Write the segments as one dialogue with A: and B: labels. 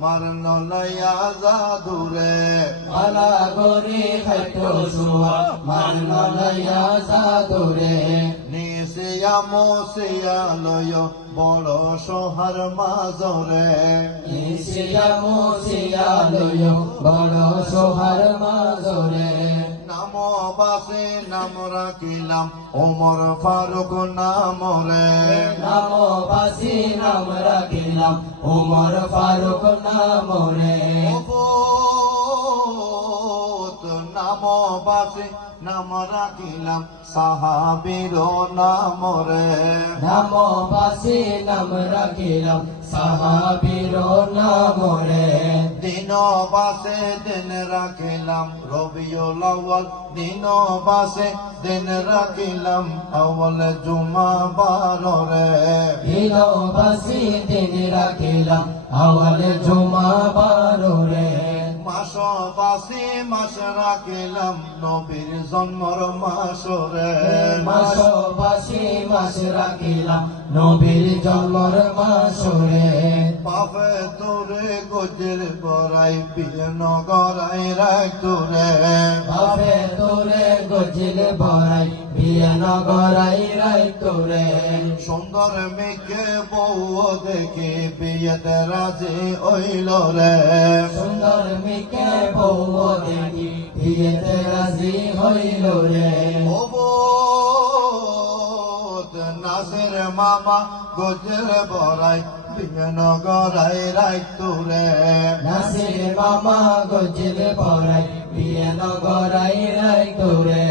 A: মারন লয়া জাদুরে।
B: মালা গরি খাইতো সুয়া মান লয়া সাদুরে
A: নিশিয়া মসিয়া লয় বড় সোহার মাজরে।
B: নিশিয়া মুসিয়া লয় বড় সোহার মাজরে।
A: বাসে নাম রাখিলাম। ওমর ফারুক নামরে।
B: নাম বাসি নাম রাখিলাম। ওমর ফারুক নামরে।
A: অবুত বাসে নাম রাখিলাম সাহাবির নামরে
B: নাম বাসি নাম রাখিলাম সাহাবীর নামরে
A: দিন বাসে দিন রাখিলাম রবিউল আউয়াল দিন বাসে দিন রাখিলাম আউয়াল জুমা বাররে
B: দিলো বাসি দিন রাখিলাম আওয়াল জুমা
A: বাসে মাস রাখিলাম নবীর জন্মর মাসরে।
B: মাস বাসি মাস রাখিলাম নবীর জন্মর মাসরে।
A: পাপে তোরে গজের গড়াই বিলেন গড়াই রাখ তোরে।
B: বাপে তোরে গজিল ভরাই বিয়ে নগরাই রাই তোরে
A: সুন্দর মেঘে বউ দেখে বিয়েতে রাজি ওইল রে।
B: সুন্দর মিকে বউ দেখি বিয়েতে রাজি হইল রে।
A: নাসের মামা গজের বড়াই বিলেন গড়াই রাখ তোরে
B: নাসির মামা গজিল ভরাই বিয়ে নগরাই রাই তোরে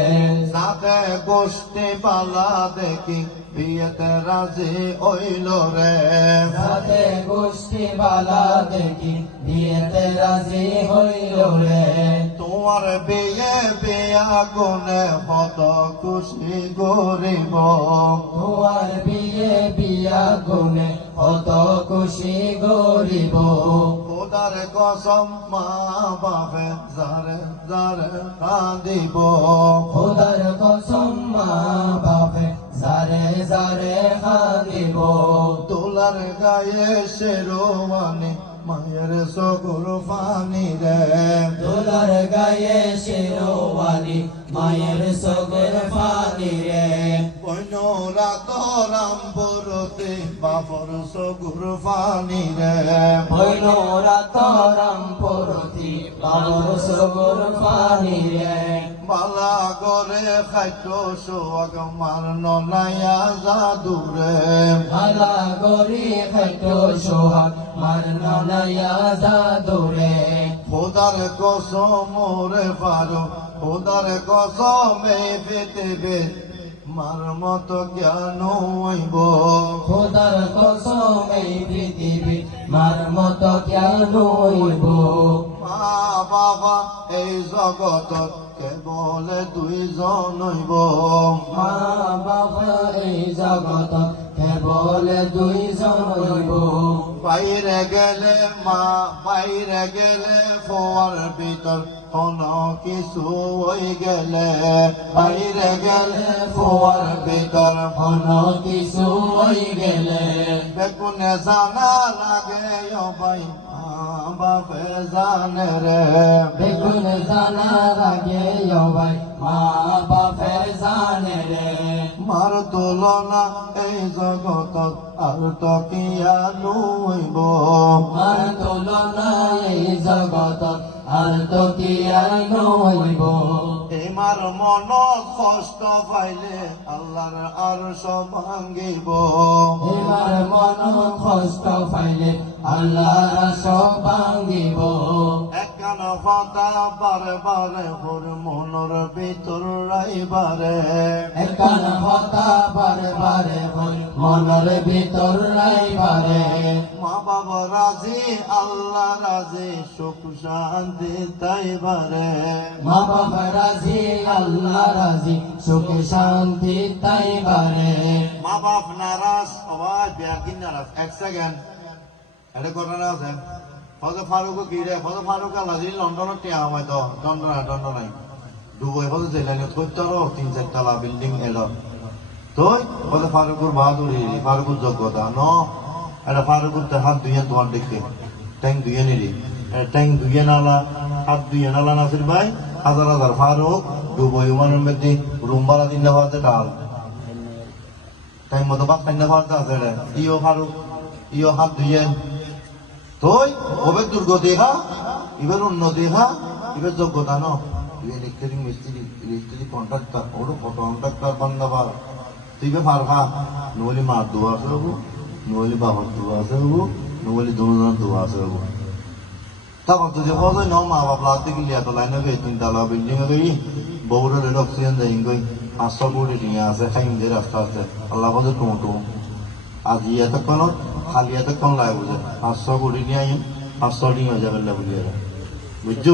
A: সাথে গোষ্ঠী পালা দেখি বিয়েতে রাজি ওইল রে।
B: সাথে গোষ্ঠী বালা দেখি বিয়েতে রাজি হইল রে।
A: তোমার বিয়ে বিয়া গুনে কত খুশি গরিব।
B: তোমার বিয়ে বিয়া গুনে কত খুশি গরিব।
A: খোদার কসম মা বাপে জারে যারে কাঁদিব
B: খোদার কসম মা বাপে জারে জারে কাঁদিব
A: তোলার গায়ে শেরোয়ানি মায়ের সগুর ফানি রে।
B: দোলার গায়ে শেরওয়ালি মায়ের সগর ফানি রে।
A: বৈনরা তোরাম বরতে বাপর সগুর ফানি রে।
B: বৈনোরা তরাম পরতি বাবর সগর ফানি রে।
A: বালা গরে খাইত সোয়াগ মার ননায়া জাদুরে।
B: ভালা গরি খাইতো সোহাগ মার নানায়া জাদুরে।
A: খোদার কসম রে পারো খোদার কসম পৃথিবী মার মতো জ্ঞান হইব?
B: খোদার কসম এই পৃথিবী মার মতো কেন হইব?
A: মা বাবা, এই জগতত কেবল দুইজন হইব।
B: মা বাবা, এই জগত কেবল দুইজন হইব।
A: বাইরে গেলে মা, বাইরে গেলে ফোয়ার ভিতর কোন কিছু হই গেলে। বাইরে গেলে ফোয়ার ভিতর
B: কোন কিছু হই গেলে।
A: বেগুনে জানা লাগে ভাই বাপে জানে রে
B: বেগুন জানা লাগে ভাই মা বাপে জানে রে।
A: মার তুলনা এই জগতত আর তো কি আনুইব
B: আর তুলনা এই জগত আর তো কি
A: এমার মন কষ্ট পাইলে আল্লাহর আর সব ভাঙ্গিব
B: এবার মন কষ্ট পাইলে আল্লাহ সব ভাঙিব।
A: একখান কথা বারে বারে ভোর মনর ভিতর রাইবারে।
B: একান হতা বারে বারে হই মনের ভিতর রাইবারে।
A: মা বাবা রাজি আল্লাহ রাজি সুখ শান্তি তাইবারে।
B: মা বাবা রাজি আল্লাহ রাজি সুখ শান্তি তাইবারে।
A: মা বাপ নারাজ সবাই ব্যাগিন নারাজ এক সেকেন্ড এটা ঘটনা আছে ফজে ফারুক গিরে ফজে ফারুক আল্লাহ লন্ডনত টিয়া আমায় তো দণ্ড না দণ্ড নাই দুবই ফজে জেলানি থৈতর তিন চার তালা বিল্ডিং এলো তুই ফজে ফারুকুর বাহাদুরি ফারুকুর যোগ্যতা ন এটা ফারুকুর হাত দুইয়ে তোমার দেখতে ট্যাং দুইয়ে নিলি ট্যাং দুইয়ে নালা হাত দুইয়ে নালা নাসির ভাই হাজার হাজার ফারুক দুবই উমানের মধ্যে রুম ভাড়া দিন দেওয়াতে ডাল টাইম মতো বাপ কান্না ফারতে আছে রে ইও ফারুক ইও হাত দুইয়ে তুই ওবে দুর্গ দেখা এবার উন্নতি দেখা এবার যোগ্যতা ইলেকট্রিক মিস্ত্রি ইলেকট্রিক কন্ট্রাক্টর ওর কন্ট্রাক্টর বান্দাবার তুই বে পারবা নহলে মার দোয়া আছে হব, নহলে বাবার দোয়া আছে হব, নহলে দুজনের দোয়া আছে হব। তখন তুই যে ন মা বাপ লাতে গেলি এত লাইনে গই তিন তালা বিল্ডিং এ গই বউরে রেল অক্সিজেন দেই গই পাঁচশো কোটি টিঙে আছে খাইম যে রাস্তা আছে, আল্লাহ বলে টুমটু আজি এতক্ষণ খালি এতক্ষণ লাগে বুঝে পাঁচশো কোটি নিয়ে আইম পাঁচশো হয়ে যাবে বুঝিয়ে বুঝছ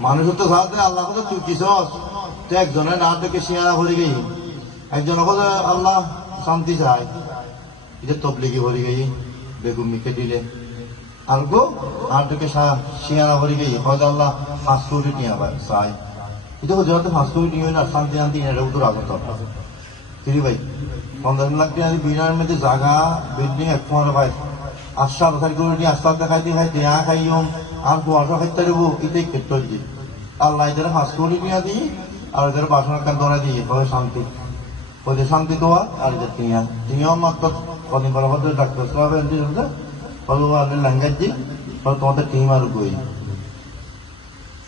A: মানুষের তো সাথে আল্লাহ কথা তুই কিসস তুই একজনের না থেকে শিয়ারা ভরে গেই একজন কথা আল্লাহ, শান্তি চায় এটা তবলিগি ভরে গেই বেগুন মিকে দিলে আর গো আর থেকে শিয়ারা ভরে গেই হয়তো আল্লাহ পাঁচ কোটি নিয়ে পায় চাই। এটা হচ্ছে পাঁচ কোটি নিয়ে না শান্তি শান্তি এটা উত্তর আগত কিরি ভাই বিনার মধ্যে জায়গা বিল্ডিং এক পনেরো ভাই। আশ্বাস দেখাই করে আশ্বাস দেখাই দিয়ে খাই দেয়া খাইম আর কুয়াশা খাইতে দেবো এটাই ক্ষেত্র যে আল্লাহ এদের হাস করে নিয়ে দিই, আর এদের বাসন একটা ধরা শান্তি। ওদের শান্তি দেওয়া আর এদের টিয়া টিয়াও মাত্র কদিন পর হতে ডাক্তার সাহেব এনটি হতে হলো আপনি দিই তোমাদের টিম আর গই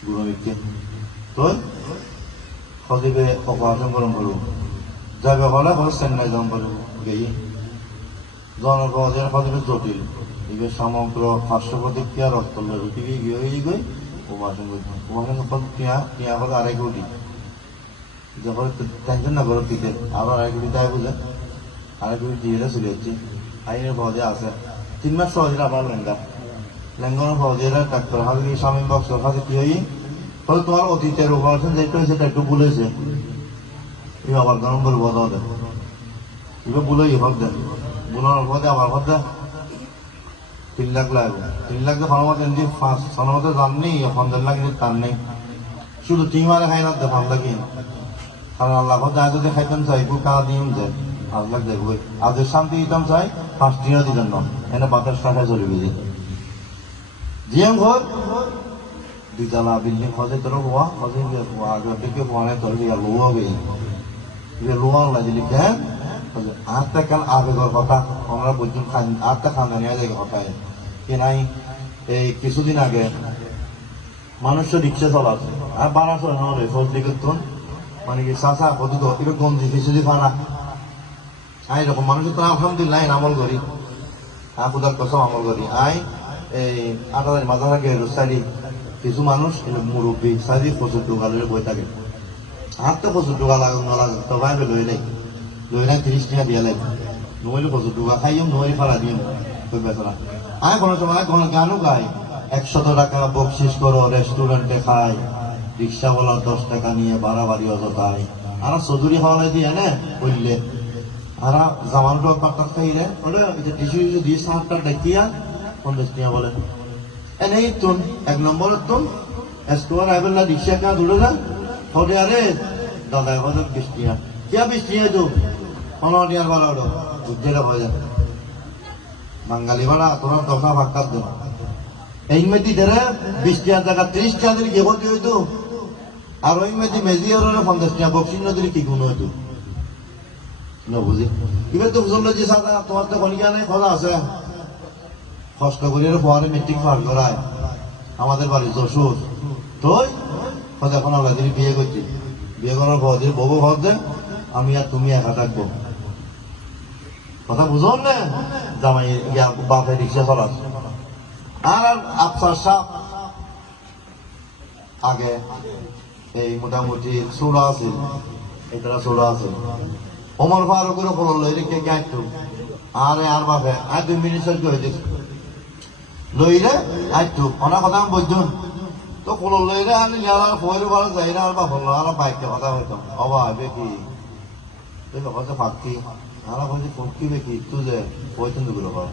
A: গুরু তো সদিবে অপারেশন গরম করব। হলে হলো চেন্নাই পারব গেই জনগণের পদবে জটিল। এগুলো সমগ্র পার্শ্বপ্রতিক্রিয়া রক্তলের রুটিকে গিয়ে গিয়ে উপাসন করতে উপাসন পদ টিয়া টিয়া হলো আড়াই কোটি যখন টেনশন না করো দিতে আবার আড়াই কোটি তাই বুঝে আড়াই কোটি দিয়ে চলে যাচ্ছি। আইনের পদে আছে। তিন মাস সহজে আবার লেঙ্গা। লেঙ্গনের পদে ডাক্তার হাতে স্বামী বক্সর হাতে কি হই ফলে তোমার অতীতের উপাসন যেটা হয়েছে, সেটা একটু ভুলেছে এই আবার গরম করে বদল দেয় এবার বলে হক দেন। বুলানোর পথে আমার পথে তিন লাখ লাগবে। তিন লাখ তো ফার্মাতে এমনি পাঁচ ফার্মাতে দাম নেই পঞ্চাশ লাখ কিন্তু দাম নেই। শুধু তিন মারে খাই না তো পাঁচ লাখ কারণ আল্লাহ আজ যদি খাইতাম চাই পুরো কারা দিম যে পাঁচ লাখ দেখব আজ শান্তি দিতাম চাই, পাঁচ দিনও দিতাম না। এনে বাতাস টাকা চলে গেছে। জিএম ঘর দুইতলা বিল্ডিং খসে তোর হওয়া হওয়া আগে থেকে নেই তোর দিয়ে লোয়া গেছে এটা লোয়া লাগলি কেন আটটা কাল আবেগর কথা? আমরা খান আটটা খানদানি আগে কথা কি নাই? এই কিছুদিন আগে মানুষ রিক্সা চালাচ্ছে আর বাড়া চলে না রে ফজলি করতুন মানে কি চাষা কত এটা গঞ্জি কিছুদি ভাড়া আই এরকম মানুষ তো আলহামদুলিল্লাহ আমল করি। আপুদার কসম আমল করি। আই, এই আট হাজার মাথা থাকে সাইডি কিছু মানুষ মুরব্বী সাইডি প্রচুর টোকালের বই থাকে। হাতটা প্রচুর টোকা লাগুন না লাগুন তো ভাই লই নাই। লই নাই তিরিশ টাকা দিয়ে লাগে। নইলে প্রচুর টোকা খাইম নইলে ফালা দিম। কই বেতনা আমি কোনো সময় কোনো গানও গাই। একশত টাকা বকশিস করো রেস্টুরেন্টে খাই। রিক্সাওয়ালার দশ টাকা নিয়ে বাড়াবাড়ি অযথায় আর চৌধুরী হওয়ালে দিয়ে নে? বললে আর জামানটো পাত্তার খাইলে। ওটা টিসু টিসু দিয়ে সাতটা দেখিয়া পঞ্চাশ টাকা বলে। এনেই তুন, এক নম্বরের তুন। এসকোয়ার আইবেলা রিক্সা কা ধরে না হরে আরে বিশ টাকা তো পনেরো টাকার ভাড়া ওটা বুঝতে হয়ে বাঙালি ভাড়া তোরা দশা ভাগ কাপ দেব এই ধরে বিশ টাকা টাকা ত্রিশ টাকা দিলে হতে হইতো আর ওই মেজি আর পঞ্চাশ টাকা বক্সিং না দিলে কি গুণ হইতো না বুঝি এবার তো বুঝলো যে সাদা তোমার তো কনিকা নাই খোলা আছে। কষ্ট করে পরে মেট্রিক পার করায় আমাদের বাড়ি যশোর তোই কথা এখন আল্লাহ বিয়ে করছি বিয়ে করার পর দিদি বউ ঘর দেন আমি আর তুমি একা থাকব। কথা বুঝুন না? জামাই ইয়া বাপে রিক্সা চালাস আর আর আফসার সাহ আগে, এই মোটামুটি চূড়া আছে এটা চূড়া আছে। অমর ফারুকের ফল লই রেখে গাইতো আরে আর বাপে আর দুই মিনিট সহ্য হয়ে যেত লইলে আইতো অনা কথা আমি বুঝুন তো ফল লইলে আমি নিয়ালার ফয়ের বারো যাই না, আর বা ফল আর বাইকে কথা হইতাম অবা হবে কি তুই কথা ফাঁকি। আর বলছি ভক্তি বেকি? একটু যে হইতেন দুগুলো হয়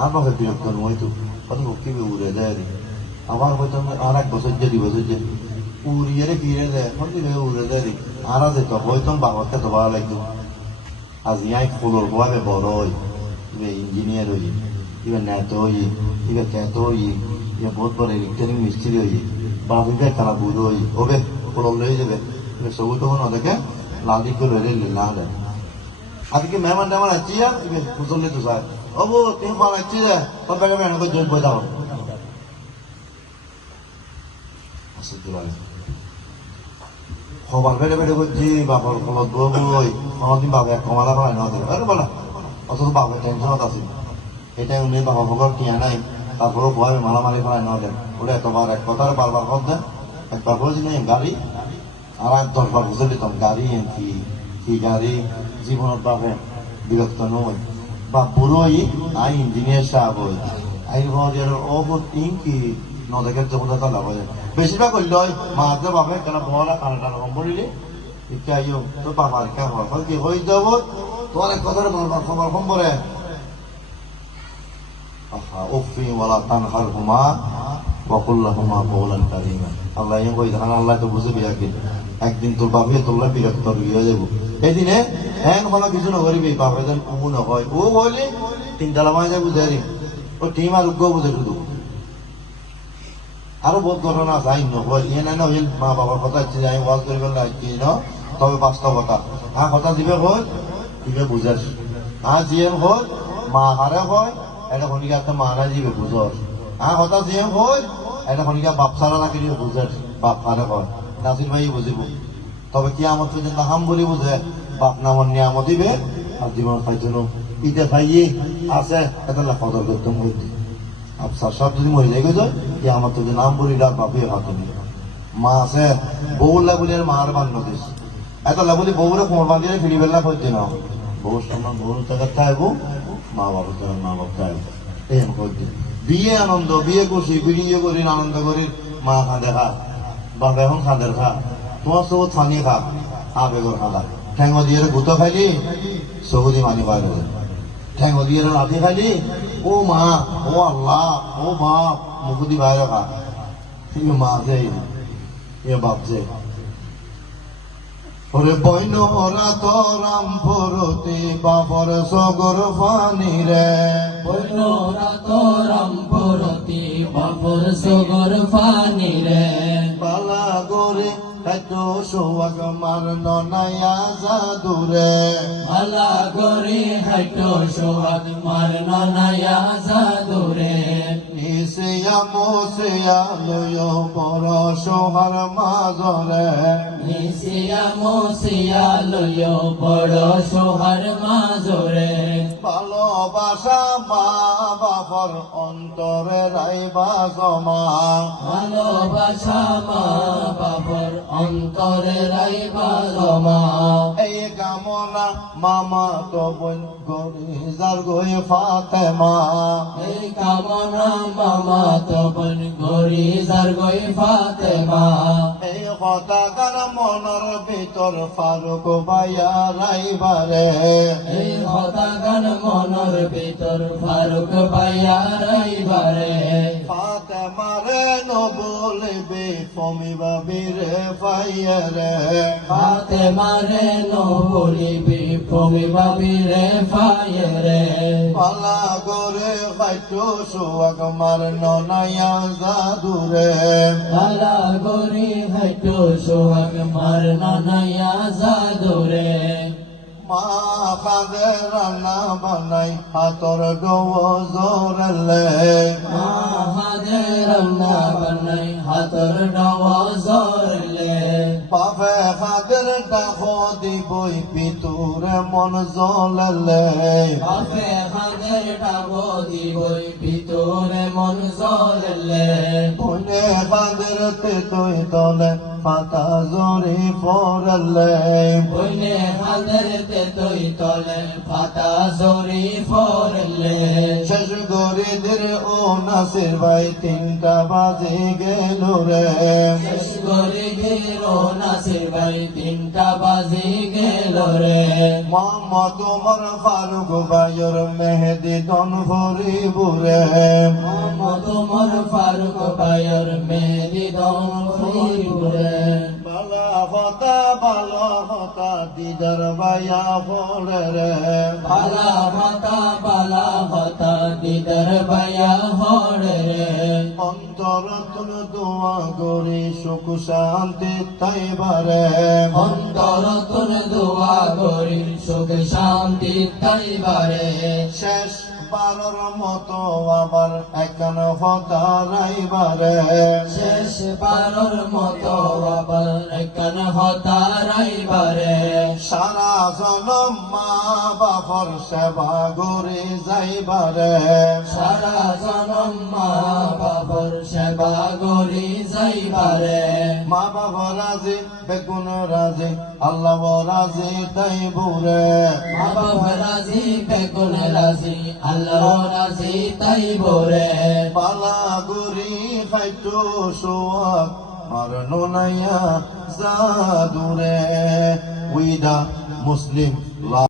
A: আর বাপে বিরক্ত হইতো কত ভক্তি বে উড়ে যায় রে। আবার হয়তো আর এক বছর যে, দুই বছর যে, উড়িয়ে রে, ফিরে যায় হয়তো বে উড়ে যায় রে? আর আছে তো হয়তো বাবাকে তো ভালো লাগতো। আজ ইয়াই ফুলর ভাবে বড় ইঞ্জিনিয়ার হই ഇവൻ നാറ്റോയി ഇവ കേത്തോയി ഇവ বহুত বড় ইলেকট্রনিক মিস্ত্রি হই বাপ ইবে তারা বুড়ো হই ওবে কোন লয়ে যাবে ইবে সবু তখন ওদেরকে লাদি করে রেলে লালে আজকে মেহমান টেমান আছি আর ইবে কুসলে তবে কেমন আমাকে জোর বোঝাও খবর বেড়ে বেড়ে করছি বাবার ফলত বই আমার দিন বাবা কমালা পায় না আরে বাবা টেনশন আছে এটা উনি বাবা খবর কিয়া নাই তারপরে ভয় মারামারি পায় না দেন। ওটা এতবার এক কথার বারবার কর দেন। একবার বলছি না গাড়ি, আর এক দশবার বুঝে দিতাম গাড়ি কি কি গাড়ি? জীবনত বাপে বিরক্ত নয়। বা পুরোই আই ইঞ্জিনিয়ার সাহেব হই আই ভজের ওপর কি নদেকের জমদাতা লাভ হয়। বেশিরভাগ করল মাঝে বাপে কেন বলা কানা টানা কম ইত্যা আইও তো বাবার কে হওয়ার কি হয়ে যাব তোমার এক কথার বারবার খবর কম ওয়ালা তানহারহুমা ওয়াকুল লাহুমা কওলান কারীমা। আল্লাহ ইয়া কই ধান আল্লাহ তো বুঝবি একদিন তোর বাপে তোর বিরক্ত হয়ে যাব এদিনে হ্যাং হলা কিছু নকরিবি বাপে যেন ও নকয় ও বলি তিনতলা মাঝে বুঝারি ও টিম আর উগ্র বুঝে শুধু আরও বহুত ঘটনা আছে, আইন ইয়ে না নহিল মা বাবার কথা হচ্ছে আমি ওয়াজ করিবেন না কি ন। তবে বাস্তবতা হ্যাঁ কথা দিবে হল, দিবে বুঝাস হ্যাঁ জিএম হল, মা হারে হয় এটা খনিকা একটা দিবে বুঝস হ্যাঁ কথা জিএম হল, এটা খনিকা বাপ সারা রাখি বুঝাস বাপ হারে হয় নাসির ভাই বুঝিব তবে কি আমার পর্যন্ত হাম বলি বুঝে বাপ নামর নিয়ামত দিবে আর জীবন খাইছিল ইতে খাইয়ে আছে, এটা কদর করতে মধ্যে আফসার সব যদি মহিলা গেছে কি আমার যে নাম বলি ডাক বাপে হাতে নিয়ে মা আছে বউ লাগুলি আর মার বাংলাদেশ এত লাগুলি বউরে কোমর বাঁধিয়ে ফিরি বেলা করছে না বউ সম্মান বউ টাকা চাইব মা বাবা চাই মা চাইব এই করছে বিয়ে আনন্দ, বিয়ে করছি, বিয়ে করি, আনন্দ করি, মা খাঁদে খা, বাপ এখন খাঁদের খা, তোমার সব থানি খা আবেগর খাদা। ঠ্যাঙ্গ দিয়ে গুতো খাইলি সবুজি মানি পাই ঠ্যাঙ্গ দিয়ে লাঠি খাইলি, ও মা, ও আল্লাহ, ও বাপ মুখুদি বাইরে খা। মা যে, এ বাপ যে ওরে বৈন ওরা তো রামপুরতি বাবর সগর ফানি রে।
B: বৈনোরা তো রামপুরতি বাবর সগর ফানি রে।
A: এত সোয়াগ মার ননায়া জাদুরে।
B: আলা গরে হাইটো সোহাগ মার ননায়া জাদুরে।
A: নিসিয়া মোসিয়া লয় পর সোহার মাজরে
B: নিসিয়া মসিয়া লয় বড় সোহার মাজরে
A: ভালোবাসা মা বাপর অন্তরে রাইবা জমা।
B: ভালোবাসা মা বাবর অন্তরে রাইবা জমা।
A: এই কামনা মামা তো বোন গরি যার গই ফাতেমা।
B: এই কামনা মামা তপন গরি যার গই ফাতেমা।
A: এই কথা কার মনের ভিতর ফারুক ভাইয়া রাইবারে।
B: এই কথা গান মনর ভিতর ফারুক ভাইয়া রাইবারে
A: ফাতেমারে নবলবে ফমি বাবিরে ফাইয়ারে
B: ফাতেমারে নো বলিবি ফমি বাবিরে ফায়রে
A: পালা গরে বাইটো সোয়াগ মার ননায়া জাদুরে
B: আলা গরি হাইটো সোহাগ মার নানায়া জাদুরে
A: মা কাদে রান্না বানাই হাতর গৌ জোরলে
B: মাহাদে রমনা বনাই হাতর নওয়া জরলে
A: বাপে কাদের ডাক দিবই পিতুরে মন জললে।
B: বাপে হাদের ডাবো দিবই ভিতরে মন জললে।
A: কোনে কাদের তে তুই তলে পাতা জরি পড়লে
B: বইনে হাদের তে তুই তলে ফাতা জরি ফরলে
A: শেষ গরিদের ও নাসির ভাই তিনটা বাজে গেল রে।
B: শেষ করে গেল নাসির ভাই তিনটা বাজে গেল রে।
A: মোহাম্মদ উমর ফারুক ভাইয়ের মেহেদি দন ভরি বুরে
B: মোহাম্মদ উমর ফারুক ভাইয়ের মেহেদি দম ফুলপুরে
A: বালা ফতা ভালো হতা দিদার বাইয়া পড়ে রে।
B: বালা হতা
A: করি সুখ শান্তি তাইবারে
B: অন্তর তোর দোয়া সুখ শান্তি তাইবারে
A: শেষ বারর মতো আবার একখান হতা রাইবারে।
B: শেষ বারর মতো আবার কান হতা রাইবারে।
A: সারা জনম মা বাপর সেবা করে যাইবারে।
B: সারা জনম মা বাবার সেবা করি যাইবারে।
A: মা বাবা রাজি বেগুন রাজি আল্লাহ রাজি তাইবুরে
B: মা বাবা রাজি বেগুন রাজি আল্লাহ রাজি তাই বরে
A: গুরি খাইতো সোয়াক আর নোনাইয়া জাদুরে উইদা মুসলিম